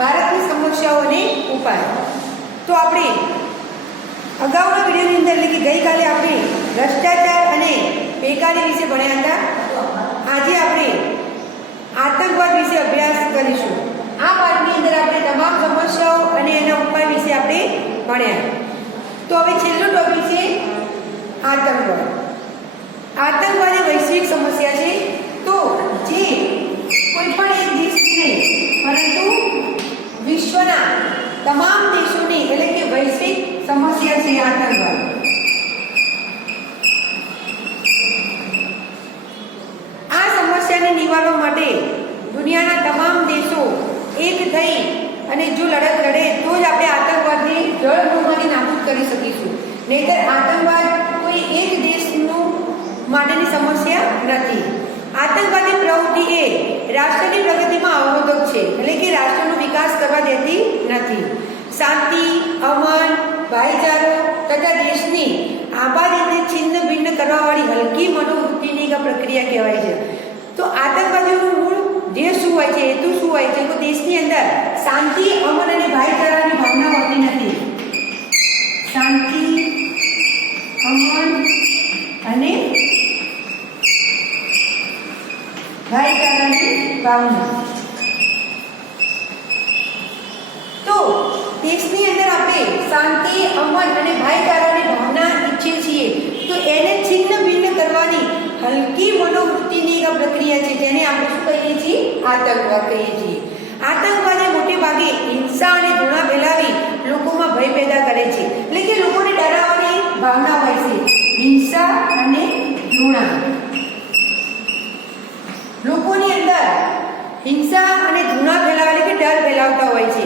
ભારતની સમસ્યાઓ અને ઉપાય. તો આપણે અગાઉના વિડીયોની અંદર એટલે કે ગઈકાલે આપણે ભ્રષ્ટાચાર અને બેકારી વિશે ભણ્યા હતા. આજે આપણે આતંકવાદ વિશે અભ્યાસ કરીશું. આ પાઠની અંદર આપણે તમામ સમસ્યાઓ અને એના ઉપાય વિશે આપણે ભણ્યા. તો હવે છેલ્લો ટોપિક છે આતંકવાદ. આતંકવાદ એ વૈશ્વિક સમસ્યા છે. તો જે કોઈ પણ એક દેશની નહીં પરંતુ વિશ્વના તમામ દેશોની એટલે કે વૈશ્વિક સમસ્યા છે આતંકવાદ. આ સમસ્યાને નિવારવા માટે દુનિયાના તમામ દેશો એક થઈ અને જો લડત લડે તો જ આપણે આતંકવાદને જળમૂળમાંથી નાબૂદ કરી શકીશું. નહીંતર આતંકવાદ કોઈ એક દેશનું માટેની સમસ્યા નથી. આતંકવાદી પ્રવૃત્તિ એ રાષ્ટ્રની પ્રગતિમાં અવરોધક છે, એટલે કે રાષ્ટ્રનો વિકાસ કરવા દેતી નથી. શાંતિ, અમન, ભાઈચારો તથા દેશની આબાદીને છિન્ન ભિન્ન કરવાવાળી હલકી મનોવૃત્તિની એક પ્રક્રિયા કહેવાય છે. તો આતંકવાદીઓનું મૂળ ધ્યેય શું હોય છે, હેતુ શું હોય છે? તો દેશની અંદર શાંતિ, અમન અને ભાઈચારાની ભાવના હોતી નથી. શાંતિ, અમન અને ભાઈચારાની ભાવના. તો દેશની અંદર આપણે શાંતિ, અમન અને ભાઈચારાની ભાવના ઈચ્છીએ છીએ. તો એને છિન્ન ભિન્ન કરવાની હલકી મનોવૃત્તિની એક પ્રક્રિયા છે, જેને આપણે શું કહીએ છીએ? આતંકવાદ કહીએ છીએ. આતંકવાદ એ મોટે ભાગે હિંસા અને ઘૃણા ફેલાવી લોકોમાં ભય પેદા કરે છે, એટલે કે લોકોને ડરાવવાની ભાવના હોય છે. હિંસા અને ઘૃણા લોકોની અંદર હિંસા અને ઘૃણા ફેલાવા એટલે કે ડર ફેલાવતા હોય છે.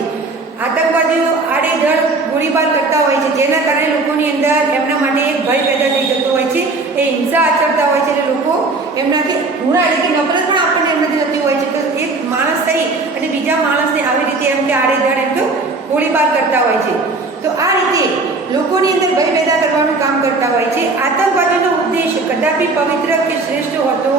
આતંકવાદીઓ આડેધડ ગોળીબાર કરતા હોય છે, જેના કારણે લોકોની અંદર એમના માટે એક ભય પેદા થઈ જતો હોય છે. એ હિંસા આચરતા હોય છે એટલે લોકો એમનાથી ઘૃણા એટલે કે નફરત પણ આપણને એમનાથી થતી હોય છે. તો એક માણસ થઈ અને બીજા માણસને આવી રીતે એમ કે આડેધડ એમ તો ગોળીબાર કરતા હોય છે. તો આ રીતે લોકોની અંદર ભય પેદા કરવાનું કામ કરતા હોય છે. આતંકવાદીનો ઉદ્દેશ કદાપી પવિત્ર કે શ્રેષ્ઠ હોતો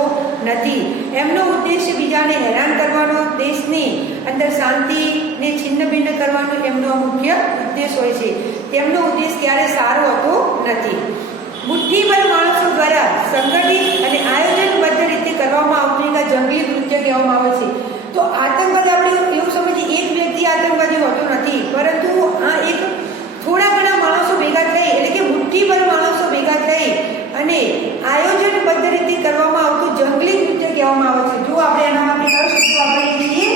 નથી. એમનો ઉદ્દેશ બીજાને હેરાન કરવાનો, દેશની અંદર શાંતિને છિન્ન ભિન્ન કરવાનો એમનો મુખ્ય ઉદ્દેશ હોય છે. તેમનો ઉદ્દેશ ક્યારે સારો હોતો નથી. બુદ્ધિબળ માણસો દ્વારા સંગઠિત અને આયોજનબદ્ધ રીતે કરવામાં આવતું એક જંગલી કૃત્ય કહેવામાં આવે છે. તો આતંકવાદ આપણે એવું સમજીએ એક વ્યક્તિ આતંકવાદી હોતો નથી, પરંતુ આ એક થોડા ઘણા માણસો ભેગા થઈ એટલે કે મુઠ્ઠીભર માણસો ભેગા થઈ અને આયોજનબદ્ધ રીતે કરવામાં આવતું જંગલી કૃત્ય કહેવામાં આવે છે. જો આપણે એના માટે કયો શબ્દ વાપરીએ છીએ?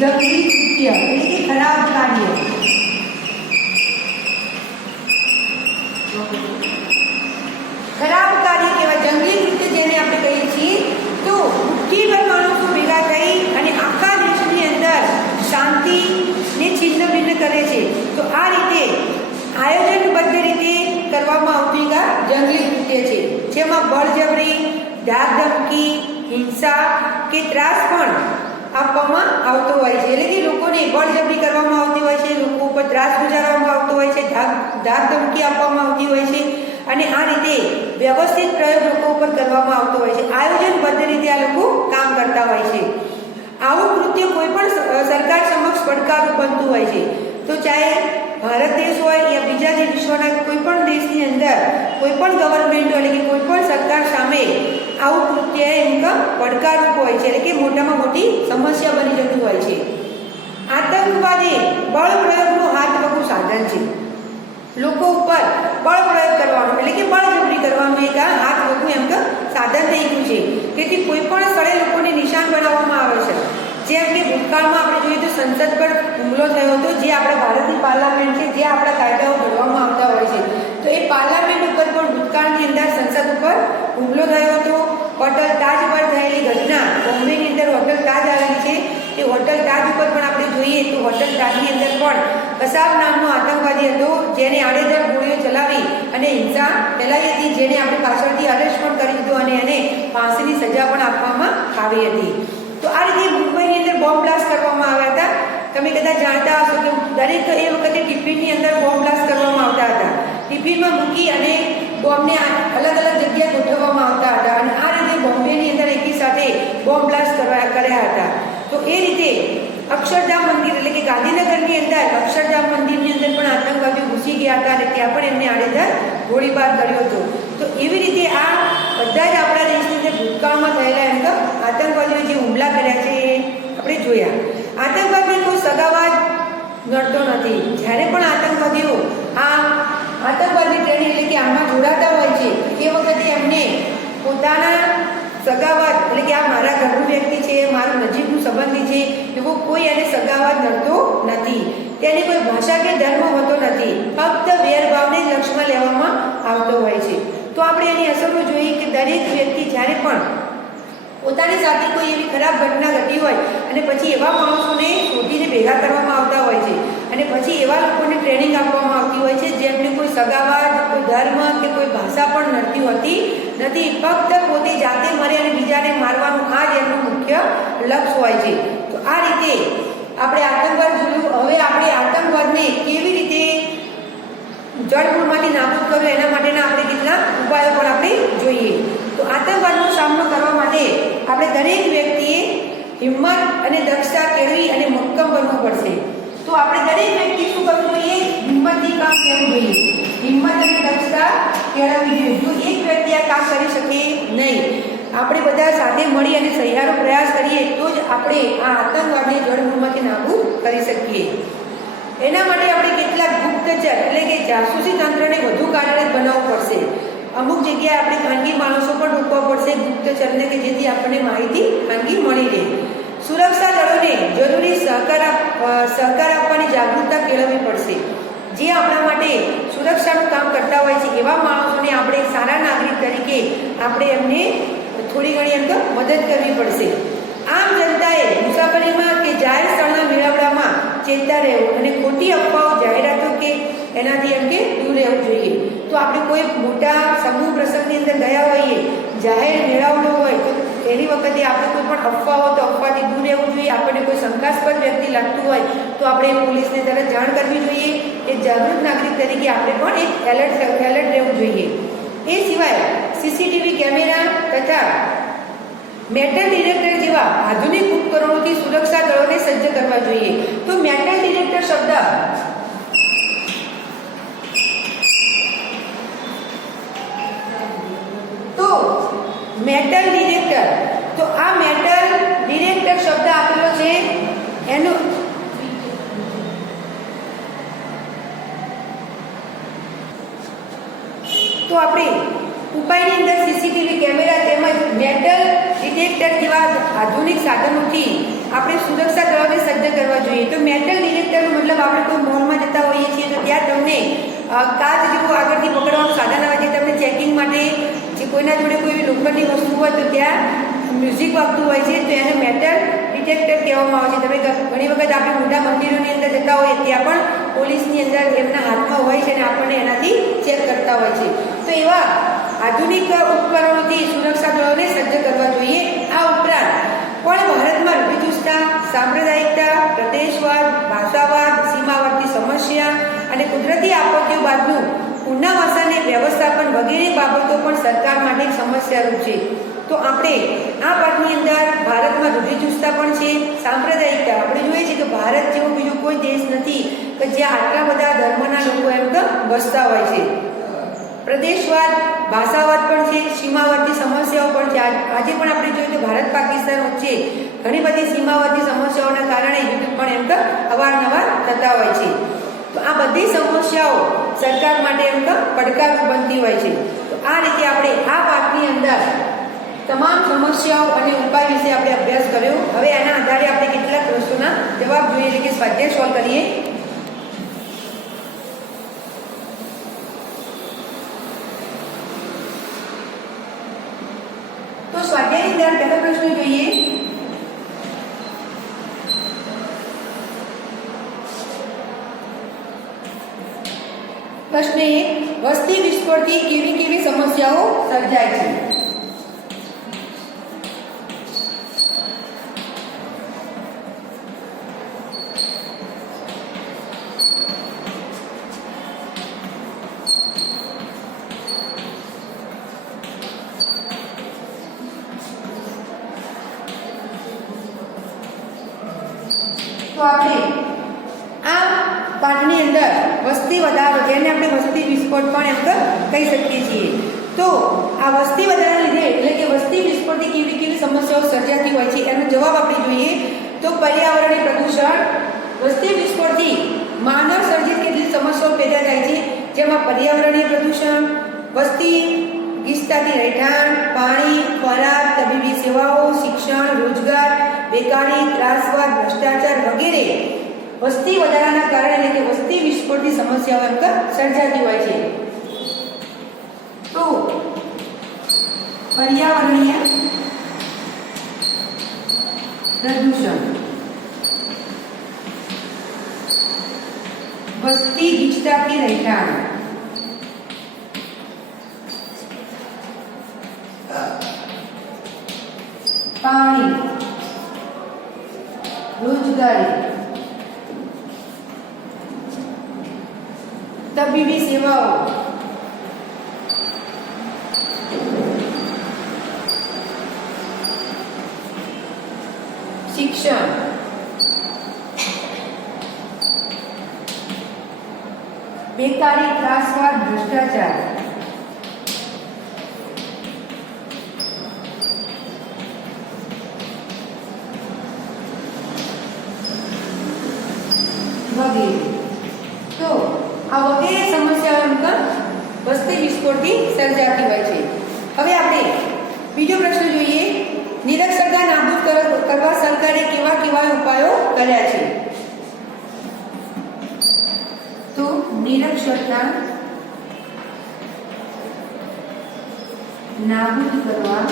જંગલી કૃત્ય એટલે કે ખરાબ કાર્ય. ખરાબ કાર્ય કહેવાય જંગલી કૃત્ય, જેને આપણે કહીએ છીએ. તો મુઠ્ઠીભર માણસો ભેગા થઈ અને આખા દેશની અંદર શાંતિને છિન્ન ભિન્ન કરે છે. તો આ રીતે આયોજનબદ્ધ રીતે કરવામાં આવતું એક જંગલી કૃત્ય છે, જેમાં બળજબરી, ધાકધમકી, હિંસા કે ત્રાસ પણ આપવામાં આવતો હોય છે. એટલે કે લોકોને બળજબરી કરવામાં આવતી હોય છે, લોકો ઉપર ત્રાસ ગુજારવામાં આવતો હોય છે, ધાકધમકી આપવામાં આવતી હોય છે અને આ રીતે વ્યવસ્થિત પ્રયોગ લોકો ઉપર કરવામાં આવતો હોય છે. આયોજનબદ્ધ રીતે આ લોકો કામ કરતા હોય છે. આવું કૃત્ય કોઈ પણ સરકાર સમક્ષ પડકારરૂપ બનતું હોય છે. તો ચાહે ભારત દેશ હોય યા બીજા જે વિશ્વના કોઈ પણ દેશની અંદર કોઈ પણ ગવર્મેન્ટ એટલે કે કોઈ પણ સરકાર સામે આવું કૃત્ય એમ પડકારરૂપ હોય છે, એટલે કે મોટામાં મોટી સમસ્યા બની જતું હોય છે. આતંકવાદ એ બળ પ્રયોગનું હાથવગું સાધન છે. લોકો ઉપર બળ પ્રયોગ કરવાનો એટલે કે બળજબરી કરવાનું એક હાથવગું એમ સાધન થઈ ગયું છે. તેથી કોઈ પણ સ્થળે લોકોને નિશાન બનાવવામાં આવે છે. જેમ કે ભૂતકાળમાં આપણે જોઈએ તો સંસદ પર હુમલો થયો હતો, જે આપણા ભારતની પાર્લામેન્ટ છે, જે આપણા કાયદાઓ ઘડવામાં આવતા હોય છે. તો એ પાર્લામેન્ટ ઉપર પણ ભૂતકાળની અંદર સંસદ ઉપર હુમલો થયો હતો. હોટલ તાજ પર થયેલી ઘટના, બોમ્બેની અંદર હોટલ તાજ આવેલી છે, એ હોટલ તાજ ઉપર પણ આપણે જોઈએ તો હોટલ તાજની અંદર પણ કસાબ નામનો આતંકવાદી હતો, જેને આડેધડ ગોળીઓ ચલાવી અને હિંસા ફેલાવી હતી, જેને આપણે પાછળથી અરેસ્ટ પણ કરી દીધો અને એને ફાંસીની સજા પણ આપવામાં આવી હતી. તો આ રીતે મુંબઈની અંદર બોમ્બ બ્લાસ્ટ કરવામાં આવ્યા હતા. તમે કદાચ જાણતા હશો કે દરેક એ વખતે ટિફિનની અંદર બોમ્બ બ્લાસ્ટ કરવામાં આવતા હતા. ટિફિનમાં મૂકી અને બોમ્બને અલગ અલગ જગ્યાએ ગોઠવવામાં આવતા હતા અને આ રીતે બોમ્બેની અંદર એકી સાથે બોમ્બ બ્લાસ્ટ કર્યા હતા. તો એ રીતે અક્ષરધામ મંદિર એટલે કે ગાંધીનગરની અંદર અક્ષરધામ મંદિરની અંદર પણ આતંકવાદીઓ ઘૂસી ગયા હતા અને ત્યાં પણ એમને આડેધડ ગોળીબાર કર્યો હતો. તો એવી રીતે આ બધા જ આપણા દેશની અંદર ભૂતકાળમાં થયેલા એમ તો આતંકવાદીઓ જે હુમલા કર્યા છે એ આપણે જોયા. આતંકવાદને કોઈ સગાવાદ નડતો નથી. જ્યારે પણ આતંકવાદીઓ આ આતંકવાદી ટ્રેનિંગ એટલે કે આમાં જોડાતા હોય છે એ વખતે એમને પોતાના સગાવાદ એટલે કે આ મારા ઘરનું વ્યક્તિ છે, મારું નજીકનું સંબંધી છે, એવો કોઈ એને સગાવાદ નડતો નથી. તેને કોઈ ભાષા કે ધર્મ હોતો નથી. ફક્ત વેરભાવને જ લક્ષ્યમાં લેવામાં આવતો હોય છે. તો આપણે એની અસરો જોઈએ કે દરેક વ્યક્તિ જ્યારે પણ પોતાની સાથે કોઈ એવી ખરાબ ઘટના ઘટી હોય અને પછી એવા માણસોને શોધીને ભેગા કરવામાં આવતા હોય છે અને પછી એવા લોકોને ટ્રેનિંગ આપવામાં આવતી હોય છે જેમને કોઈ સગાવાદ, કોઈ ધર્મ કે કોઈ ભાષા પણ નડતી હોતી નથી. ફક્ત પોતે જાતે મરે અને બીજાને મારવાનું આ જ એમનું મુખ્ય લક્ષ્ય હોય છે. તો આ રીતે આપણે આતંકવાદ જોયું. હવે આપણે આતંકવાદને કેવી રીતે જળમૂળમાંથી નાબૂદ કરવું એના માટેના આપણે કેટલાક ઉપાયો પણ આપણે જોઈએ. તો આતંકવાદનો સામનો કરવા માટે આપણે દરેક વ્યક્તિએ હિંમત અને દક્ષતા કેળવી અને મક્કમ બનવું પડશે. તો આપણે દરેક વ્યક્તિ શું કરવું જોઈએ? હિંમતથી કામ કરવું જોઈએ. હિંમત અને દક્ષતા કેળવવી જોઈએ. જો એક વ્યક્તિ આ કામ કરી શકે નહીં, આપણે બધા સાથે મળી અને સહિયારો પ્રયાસ કરીએ તો જ આપણે આ આતંકવાદને જળમૂળમાંથી નાબૂદ કરી શકીએ. એના માટે આપણે કેટલાક ગુપ્તચર એટલે કે જાસૂસી તંત્રને વધુ કાર્યરત બનાવવું પડશે. અમુક જગ્યાએ આપણે ખાનગી માણસો પણ રોકવા પડશે ગુપ્તચરને કે જેથી આપણને માહિતી ખાનગી મળી રહે. સુરક્ષા દળોને જરૂરી સહકાર આપવાની જાગૃતતા કેળવવી પડશે. જે આપણા માટે સુરક્ષાનું કામ કરતા હોય છે એવા માણસોને આપણે સારા નાગરિક તરીકે આપણે એમને થોડી ઘણી એમ તો મદદ કરવી પડશે. આમ જનતાએ મુસાફરીમાં કે જાહેર સ્થળના મેળાવડામાં ચેતતા રહેવું અને ખોટી અફવાઓ, જાહેરાતો કે એનાથી એમ કે દૂર રહેવું જોઈએ. તો આપણે કોઈ મોટા સમૂહ પ્રસંગની અંદર ગયા હોઈએ, જાહેર મેળાવડો હોય તો એની વખતે આપણે કોઈ પણ અફવાઓ તો અફવાથી દૂર રહેવું જોઈએ. આપણને કોઈ શંકાસ્પદ વ્યક્તિ લાગતું હોય તો આપણે પોલીસને તરત જાણ કરવી જોઈએ. એક જાગૃત નાગરિક તરીકે આપણે પણ એક એલર્ટ રહેવું જોઈએ. એ સિવાય સીસીટીવી કેમેરા તથા મેટલ ડિટેક્ટર જેવા આધુનિક ઉપકરણોથી સુરક્ષા દળોને સજ્જ કરવા જોઈએ. તો મેટલ ડિટેક્ટર શબ્દ મેટલ ડિટેક્ટર, તો આ મેટલ ડિટેક્ટર શબ્દ આપેલો છે એનો તો આપણે ઉપાયની અંદર સીસીટીવી કેમેરા તેમજ મેટલ ડિટેક્ટર જેવા આધુનિક સાધનોથી આપણે સુરક્ષા દળોને સજ્જ કરવા જોઈએ. તો મેટલ ડિટેક્ટરનો મતલબ આપણે કોઈ મોલમાં જતા હોઈએ છીએ તો ત્યાં તમને કાચ જેવું આગળથી પકડવાનું સાધન આવે છે. તમને ચેકિંગ માટે જે કોઈના જોડે કોઈ લોખંડની વસ્તુ હોય તો ત્યાં મ્યુઝિક વાગતું હોય છે તો એને મેટલ ડિટેક્ટર કહેવામાં આવે છે. તમે ઘણી વખત આપણે મોટા મંદિરોની અંદર જતા હોઈએ ત્યાં પણ પોલીસની અંદર એમના હાથમાં હોય છે અને આપણને એનાથી ચેક કરતા હોય છે. તો એવા આધુનિક ઉપકરણોથી સુરક્ષા દળોને સજ્જ કરવા જોઈએ. આ ઉપરાંત પણ ભારતમાં વિવિધતા, સાંપ્રદાયિકતા, પ્રદેશવાદ, ભાષાવાદ, સીમાવર્તી સમસ્યા અને કુદરતી આપત્તિઓ બાદનું પુનઃવસન વ્યવસ્થાપન વગેરે બાબતો પણ સરકાર માટે સમસ્યારૂપ છે. તો આપણે આ પાઠની અંદર ભારતમાં રૂઢિચુસ્તતા પણ છે, સાંપ્રદાયિકતા. આપણે જોઈએ છીએ કે ભારત જેવો બીજો કોઈ દેશ નથી કે જ્યાં આટલા બધા ધર્મના લોકો એમ તો વસતા હોય છે. પ્રદેશવાદ, ભાષાવાદ પણ છે, સીમાવર્તી સમસ્યાઓ પણ છે. આજે પણ આપણે જોઈએ તો ભારત પાકિસ્તાન વચ્ચે ઘણી બધી સીમાવર્તી સમસ્યાઓના કારણે યુદ્ધ પણ એમ તો અવારનવાર થતા હોય છે. તો આ બધી સમસ્યાઓ સરકાર માટે એમ તો પડકારરૂપ બનતી હોય છે. તો આ રીતે આપણે આ પાઠની અંદર તમામ સમસ્યાઓ અને ઉપાય વિશે આપણે અભ્યાસ કર્યો. હવે એના આધારે આપણે કેટલાક પ્રશ્નોના જવાબ જોઈએ એટલે કે સ્વાધ્યાય સોલ્વ કરીએ. તો સ્વાધ્યાયની અંદર પહેલો પ્રશ્ન જોઈએ. પ્રશ્ન 1, વસ્તી વિસ્ફોટથી કેવી કેવી સમસ્યાઓ સર્જાય છે? તો આપણે આ પાઠની અંદર વસ્તી વધારો, જેને આપણે વસ્તી વિસ્ફોટ પણ એમ કહી શકીએ છીએ. તો આ વસ્તી વધારાને લીધે એટલે કે વસ્તી વિસ્ફોટથી કેવી કેવી સમસ્યાઓ સર્જાતી હોય છે એનો જવાબ આપણે જોઈએ તો પર્યાવરણીય પ્રદૂષણ. વસ્તી વિસ્ફોટથી માનવ સર્જિત કેટલીક સમસ્યાઓ પેદા થાય છે, જેમાં પર્યાવરણીય પ્રદૂષણ, વસ્તી ગીચતાથી રહેઠાણ, પાણી, ખોરાક, તબીબી સેવાઓ, શિક્ષણ, રોજગાર, બેકારી, ત્રાસવાદ, ભ્રષ્ટાચાર વગેરે વસ્તી વધારાના કારણે એટલે કે વસ્તી વિસ્ફોટની સમસ્યાઓ એમ સર્જાતી હોય છે. તો પર્યાવરણીય પ્રદૂષણ, વસ્તી ગીચતાથી રહેઠાણ, પાણી, રોજગારી, તબીબી સેવાઓ, શિક્ષણ, બેકારી, ત્રાસવાદ, ભ્રષ્ટાચાર વગેરે. તો આ વગેરે સમસ્યાઓ વસ્તી વિસ્ફોટથી સર્જાતી હોય છે. હવે આપણે બીજો પ્રશ્ન જોઈએ. નિરક્ષરતા નાબૂદ કરવા સરકારે કેવા કેવા ઉપાયો કર્યા છે? તો નિરક્ષરતા નાબૂદ કરવા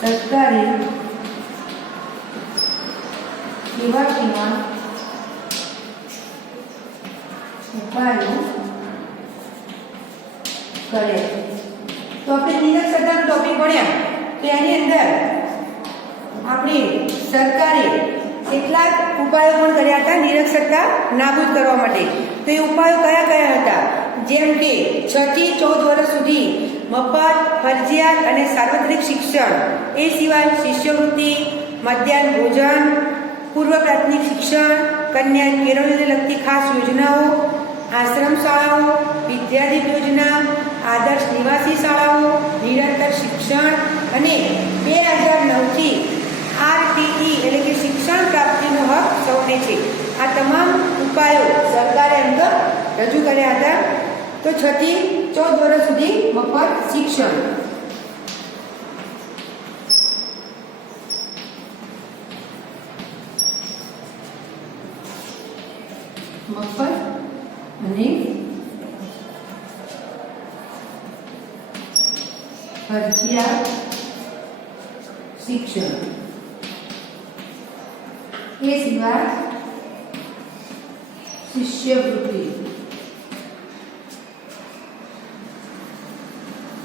સરકારે કેવા કેવા ઉપાયો કરે? તો આપણે નિરક્ષરતાનો ટોપિક ભણ્યા તો એની અંદર આપણે સરકારે કેટલાક ઉપાયો પણ કર્યા હતા નિરક્ષરતા નાબૂદ કરવા માટે. તો એ ઉપાયો કયા કયા હતા? જેમ કે 6 થી 14 વર્ષ સુધી મફત, ફરજિયાત અને સાર્વત્રિક શિક્ષણ, એ સિવાય શિષ્યવૃત્તિ, મધ્યાહન ભોજન, પૂર્વ પ્રાથમિક શિક્ષણ, કન્યા કેળવણીને લગતી ખાસ યોજનાઓ, આશ્રમ શાળાઓ, વિદ્યાદીપ યોજના, આદર્શ નિવાસી શાળાઓ, નિરંતર શિક્ષણ અને 2009થી RTE એટલે કે શિક્ષણ પ્રાપ્તિનો હક સૌને છે. આ તમામ ઉપાયો સરકારે અંદર રજૂ કર્યા હતા. તો 6 થી 14 વર્ષ સુધી મફત શિક્ષણ, મફત અને ફરજિયાત શિક્ષણ, એ સિવાય શિષ્યવૃત્તિ,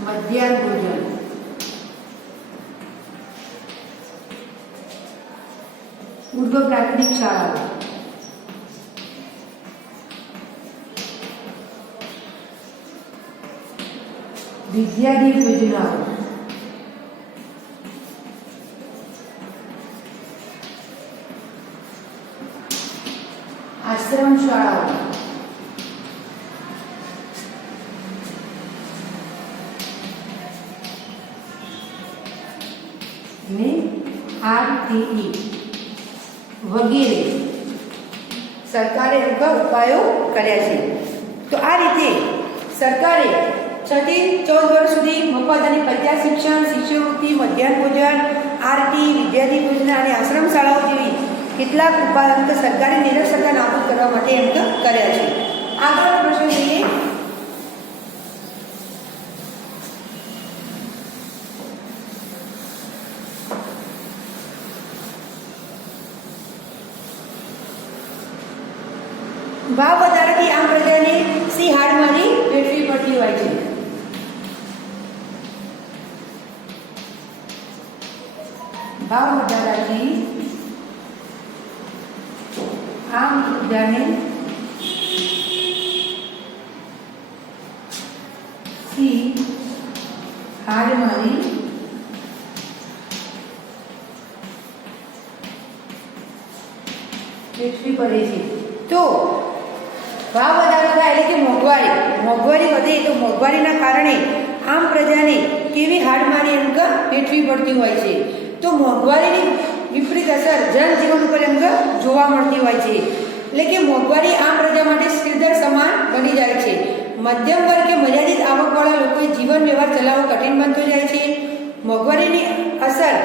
મધ્યાહન ભોજન, પૂર્વ પ્રાથમિક શાળાઓ, વિદ્યાદીપ યોજનાઓ, આશ્રમ શાળાઓ ને RTE વગેરે સરકારે ઉપાયો કર્યા છે. તો આ રીતે સરકારે 6 થી 14 વર્ષ સુધી મફત અને ફરજિયાત શિક્ષણ, શિષ્યવૃત્તિ, મધ્યાહન ભોજન, RTE, વિદ્યાદીપ યોજના અને આશ્રમ શાળાઓ જેવી કેટલાક ઉપાયો સરકારે નિરક્ષરતા નાબૂદ કરવા માટે કર્યા છે. આગળનો પ્રશ્ન જોઈએ. ભાવ વધારાથી આમ પ્રજાને સી હાડમારી વેઠવી પડતી હોય છે? ભાવ વધારાથી આમ પ્રજાને સી હાડમારી વેઠવી પડે છે. તો ભાવ વધારો થાય એટલે કે મોંઘવારી વધે તો મોંઘવારીના કારણે આમ પ્રજાને કેવી હાડમારી અંક વેઠવી પડતી હોય છે. તો મોંઘવારીની વિપરીત અસર જનજીવન ઉપર અંક જોવા મળતી હોય છે. એટલે કે મોંઘવારી આમ પ્રજા માટે સ્થિરદર સમાન બની જાય છે. મધ્યમ વર્ગ કે મર્યાદિત આવકવાળા લોકોએ જીવન વ્યવહાર ચલાવવો કઠિન બનતો જાય છે. મોંઘવારીની અસર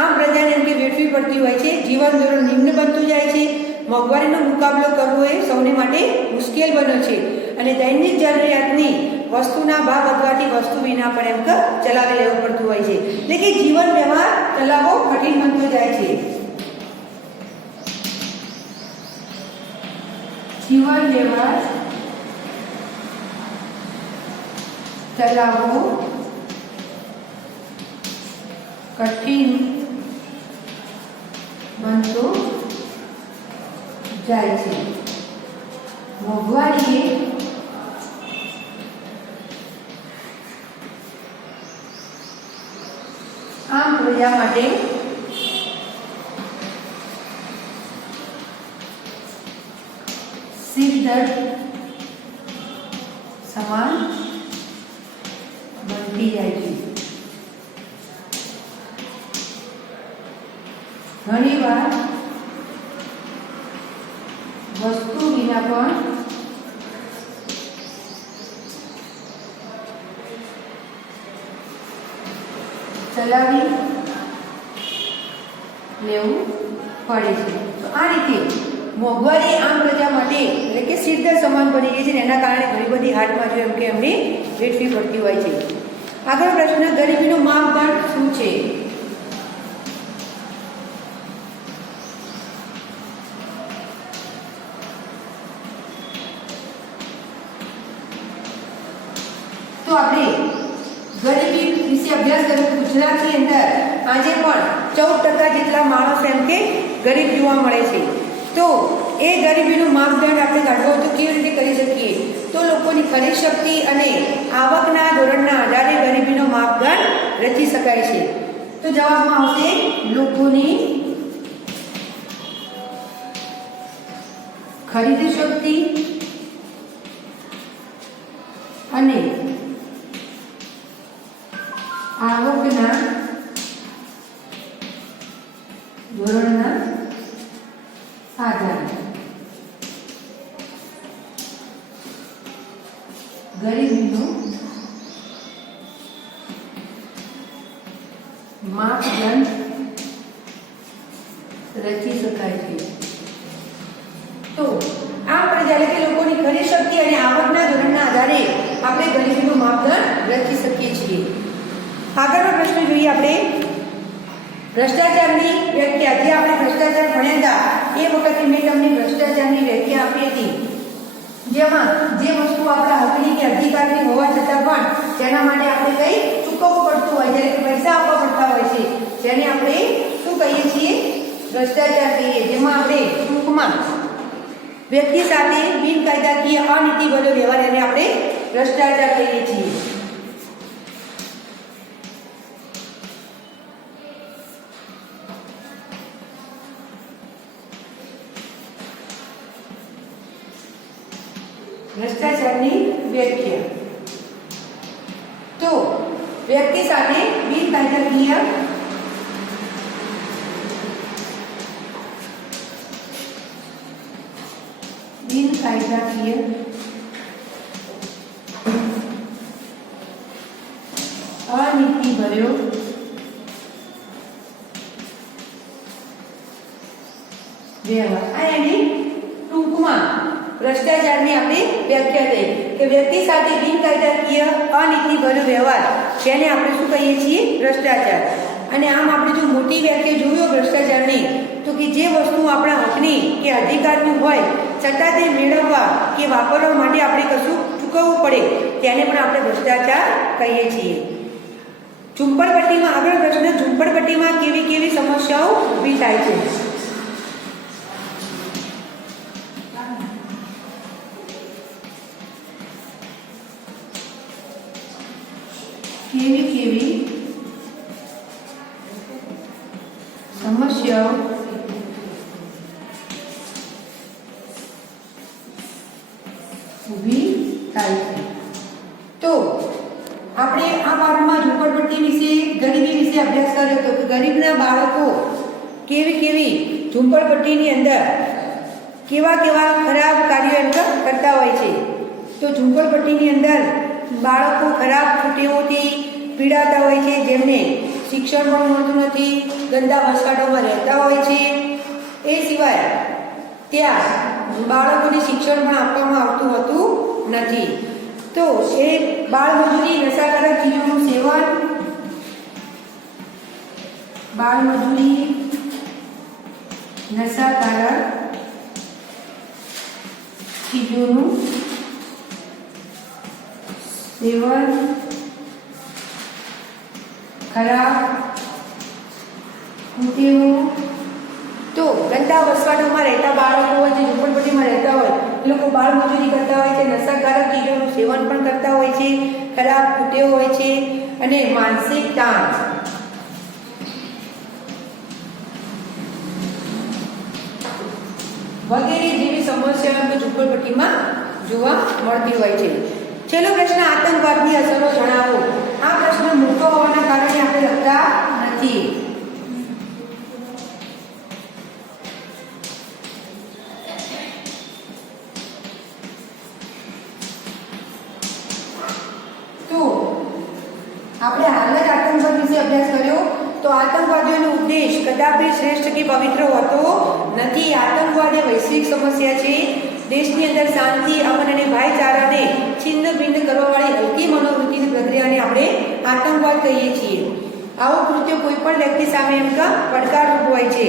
આમ પ્રજાને અંકે વેઠવી પડતી હોય છે. જીવન ધોરણ નિમ્ન બનતું જાય છે. મોંઘવારીનો મુકાબલો કરવો એ સૌને માટે મુશ્કેલ બન્યો છે અને દૈનિક જરૂરિયાતની વસ્તુના ભાવ વધવાથી વસ્તુ વિના પણ અંક ચલાવી લેવું પડતું હોય છે. એટલે કે જીવન વ્યવહાર ચલાવવો કઠિન બનતો જાય છે. જીવન વ્યવહાર ચલાવવો કઠિન બનતો જાય છે. મોંઘવારીએ આમ પ્રજા માટે સિરદર્દ સમાન બનતી જાય છે. ઘણીવાર વસ્તુ વિના પણ ચલાવી લેવું પડે છે. તો આ રીતે મોંઘવારી આમ પ્રજા માટે એટલે કે સિદ્ધ સમાન બની ગઈ છે અને એના કારણે ઘણી બધી હાટમાં જો એમ કે એમને વેઠવી પડતી હોય છે. આગળ પ્રશ્ન, ગરીબીનો માપદંડ શું છે? તો આપણે ગરીબી વિશે અભ્યાસ કર્યો. ગુજરાતની અંદર આજે પણ 14% જેટલા માણસ એમ કે ગરીબ જોવા મળે છે. તો એ ગરીબીનું માપદંડ આપણે કાઢવો તો કેવી રીતે કરી શકીએ? તો લોકોની ખરીદ શક્તિ અને આવકના ધોરણના આધારે ગરીબીનો માપદંડ રચી શકાય છે. તો જવાબમાં આવશે લોકોની ખરીદ શક્તિ અને આવકના ધોરણના આધારે ગરીબીનો માપદંડ રચી શકાય છે. તો આ પ્રજા એટલે કે લોકોની ખરીદ શક્તિ અને આવકના ધોરણના આધારે આપણે ગરીબીનો માપદંડ રચી શકીએ છીએ. આગળનો પ્રશ્ન જોઈએ આપણે ભ્રષ્ટાચારની વ્યાખ્યા. જે આપણે ભ્રષ્ટાચાર ભણ્યા હતા એ વખતે મેં તમને ભ્રષ્ટાચારની વ્યાખ્યા આપી હતી, જેમાં જે વસ્તુ આપણા હકની કે અધિકારની હોવા છતાં પણ તેના માટે આપણે કંઈ ચૂકવવું પડતું હોય, જ્યારે કે પૈસા આપવા પડતા હોય છે, જેને આપણે શું કહીએ છીએ? ભ્રષ્ટાચાર કહીએ. જેમાં આપણે ટૂંકમાં વ્યક્તિ સાથે બિનકાયદાકીય અનીતિભર્યો વ્યવહાર એને આપણે ભ્રષ્ટાચાર કહીએ છીએ. ભ્રષ્ટાચારની વ્યાખ્યા. તો વ્યક્તિ સાથે બિનકાયદાકીય અનીતિભર્યો વ્યવહાર. આ એની ટૂંકમાં ભ્રષ્ટાચારની આપણે વ્યાખ્યા થઈ કે વ્યક્તિ સાથે બિનકાયદાકીય અનીતિભર્યો વ્યવહાર, જેને આપણે શું કહીએ છીએ? ભ્રષ્ટાચાર. અને આમ આપણે જો મોટી વ્યાખ્યા જોયો ભ્રષ્ટાચારની, તો કે જે વસ્તુ આપણા હકની કે અધિકારની હોય છતાં તે મેળવવા કે વાપરવા માટે આપણે કશું ચૂકવવું પડે, તેને પણ આપણે ભ્રષ્ટાચાર કહીએ છીએ. ઝૂંપડપટ્ટીમાં આગળ પ્રશ્ન, ઝૂંપડપટ્ટીમાં કેવી કેવી સમસ્યાઓ ઊભી થાય છે? કેવી કેવી સમસ્યાઓ કેવી કેવી ઝૂંપડપટ્ટીની અંદર કેવા કેવા ખરાબ કાર્યો કરતા હોય છે. તો ઝૂંપડપટ્ટીની અંદર બાળકો ખરાબ ટેવોથી પીડાતા હોય છે, જેમને શિક્ષણ પણ મળતું નથી, ગંદા વસવાટોમાં રહેતા હોય છે. એ સિવાય ત્યાં બાળકોને શિક્ષણ પણ આપવામાં આવતું હોતું નથી. તો એ બાળમજૂરી, નશાકારક ચીજોનું સેવન, બાળમજૂરી, નશાકારક ચીજોનું સેવન, ખરાબ કુટેવો, તો ગંદા વસવાટોમાં રહેતા બાળકો હોય જે ઝૂંપડપટ્ટીમાં રહેતા હોય એ લોકો બાળમજૂરી કરતા હોય છે, નશાકારક ચીજોનું સેવન પણ કરતા હોય છે, ખરાબ કુટેવો હોય છે અને માનસિક તાણ વગેરે જેવી સમસ્યાઓ ઝૂંપડપટ્ટીમાં જોવા મળતી હોય છે. છેલ્લો પ્રશ્ન, આતંકવાદની અસરો જણાવો. આ પ્રશ્ન મોટો હોવાના કારણે આપણે લખતા નથી. તો આપણે હાલ જ આતંકવાદ વિશે અભ્યાસ કર્યો. તો આતંકવાદીઓનો ઉદ્દેશ કદાપી શ્રેષ્ઠ કે પવિત્ર હોતો નથી. આતંકવાદ એ વૈશ્વિક સમસ્યા છે. દેશની અંદર શાંતિ, અમન અને ભાઈચારાને છિન્ન ભિન્ન કરવાવાળી હલકી મનોવૃત્તિની પ્રક્રિયાને આપણે આતંકવાદ કહીએ છીએ. આવું કૃત્ય કોઈ પણ વ્યક્તિ સામે પડકારરૂપ હોય છે.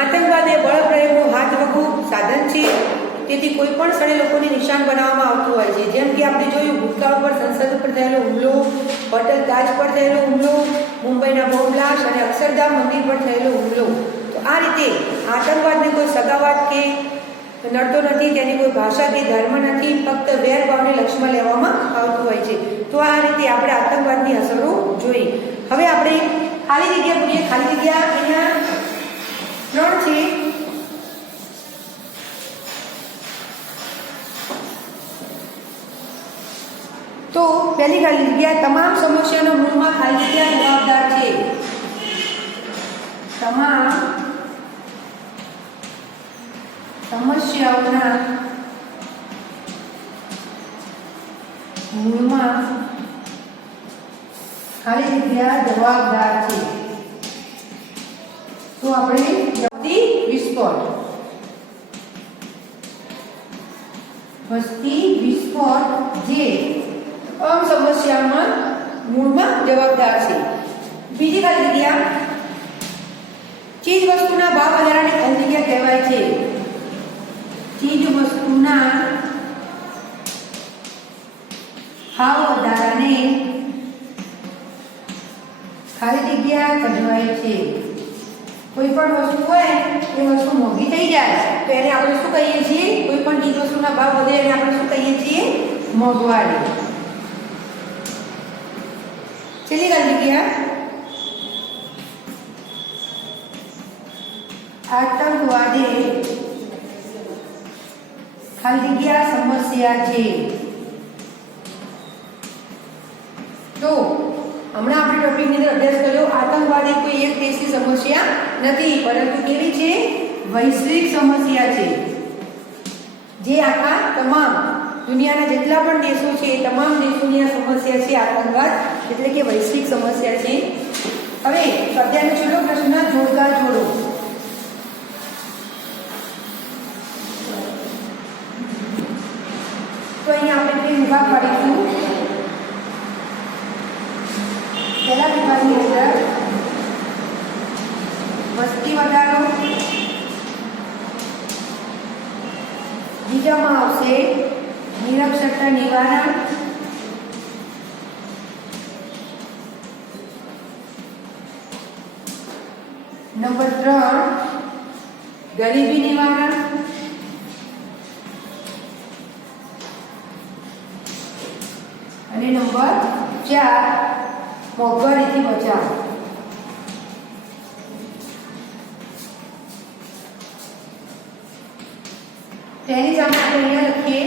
આતંકવાદ એ બળ પ્રયોગનું હાથવગું સાધન છે. તેથી કોઈ પણ સ્થળે લોકોને નિશાન બનાવવામાં આવતું હોય છે. જેમ કે આપણે જોયું ભૂતકાળ પર સંસદ પર થયેલો હુમલો, હોટલ તાજ પર થયેલો હુમલો, મુંબઈના બોમ્બ બ્લાસ્ટ અને અક્ષરધામ મંદિર પર થયેલો હુમલો. તો આ રીતે આતંકવાદને કોઈ સગાવાદ કે નડતો નથી, તેની કોઈ ભાષા કે ધર્મ નથી, ફક્ત વેરભાવને લક્ષ્યમાં લેવામાં આવતું હોય છે. તો આ રીતે આપણે આતંકવાદની અસરો જોઈ. હવે આપણે ખાલી જગ્યા પૂરીએ. ખાલી જગ્યા અહીંયા 3 છે. તો પહેલી ખાલી જગ્યા, તમામ સમસ્યાનો મૂળમાં ખાલી જગ્યા જવાબદાર છે. તમામ સમસ્યાઓના મૂળમાં ખાલી જગ્યા જવાબદાર છે. તો આપણે વસ્તી વિસ્ફોટ, વસ્તી વિસ્ફોટ જે સમસ્યામાં મૂળમાં જવાબદાર છે. બીજી ખાલી જગ્યા, ચીજ વસ્તુના ભાવ વધારાને ખાલી જગ્યા કહેવાય છે. ચીજ વસ્તુના ભાવ વધારાને ખાલી જગ્યા કહેવાય છે. કોઈ પણ વસ્તુ હોય એ વસ્તુ મોંઘી થઈ જાય તો એને આપણે શું કહીએ છીએ? કોઈ પણ ચીજ વસ્તુના ભાવ વધે એને આપણે શું કહીએ છીએ? મોંઘવારી. ચલી ખાલી જગ્યા, આતંકવાદે ખાલી જગ્યા સમસ્યા છે. તો હમણાં આપણે ટોપિકની અંદર અભ્યાસ કર્યો, આતંકવાદ એ કોઈ એક દેશની સમસ્યા નથી, પરંતુ કેવી છે? વૈશ્વિક સમસ્યા છે, જે આખા તમામ દુનિયાના જેટલા પણ દેશો છે એ તમામ દેશોની આ સમસ્યા છે. આતંકવાદ એટલે કે વૈશ્વિક સમસ્યા છે. હવે સ્વાધ્યાયનો છેલ્લો પ્રશ્ન, જોડકા જોડો. તો અહીંયા આપણે બે વિભાગ પાડીશું. પહેલા વિભાગની અંદર વસ્તી વધારો, બીજામાં આવશે નિરક્ષરતા નિવારણ, નંબર 3 ગરીબી નિવારણ, અને નંબર 4 મોંઘવારીથી બચાવ. તેની સામે આપણે અહીંયા લખીએ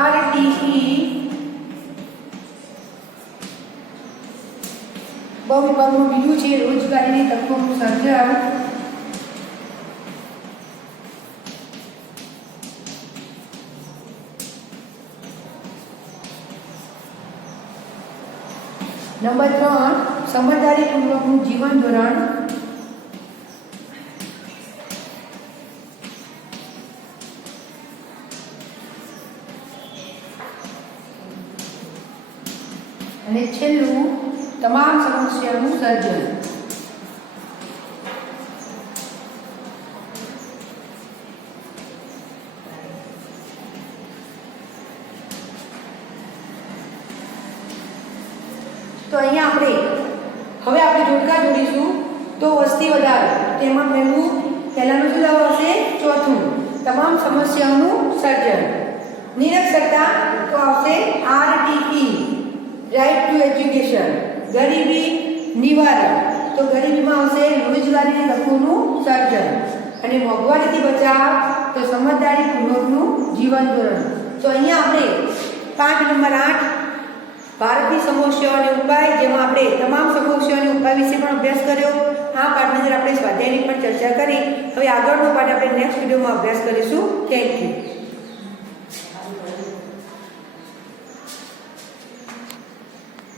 RTE વિભાગનું બીજું છે રોજગારીની તકોનું સર્જન. નંબર 3 સમજદારીપૂર્વકનું જીવન ધોરણ. અને છેલ્લું તમામ સમસ્યાનું સર્જન. તો અહીંયા આપણે જોડકા જોડીશું. તો વસ્તી વધારો તેમાં પહેલાનું શું જવાબ આવશે? ચોથું તમામ સમસ્યાઓનું સર્જન. નિરક્ષરતા તો આવશે RTE રાઇટ ટુ એજ્યુકેશન. ગરીબી નિવારણ તો ગરીબીમાં આવશે રોજગારીની તકોનું સર્જન. અને મોંઘવારીથી બચાવ તો સમજદારીપૂર્વકનું જીવન ધોરણ. તો અહીંયા આપણે પાઠ નંબર 8 ભારતની સમસ્યાઓ અને ઉપાય, જેમાં આપણે તમામ સમસ્યાઓ અને ઉપાય વિશે પણ અભ્યાસ કર્યો. આ પાઠની અંદર આપણે સ્વાધ્યાયની પણ ચર્ચા કરી. હવે આગળનો પાઠ આપણે નેક્સ્ટ વિડીયોમાં અભ્યાસ કરીશું. Thank you.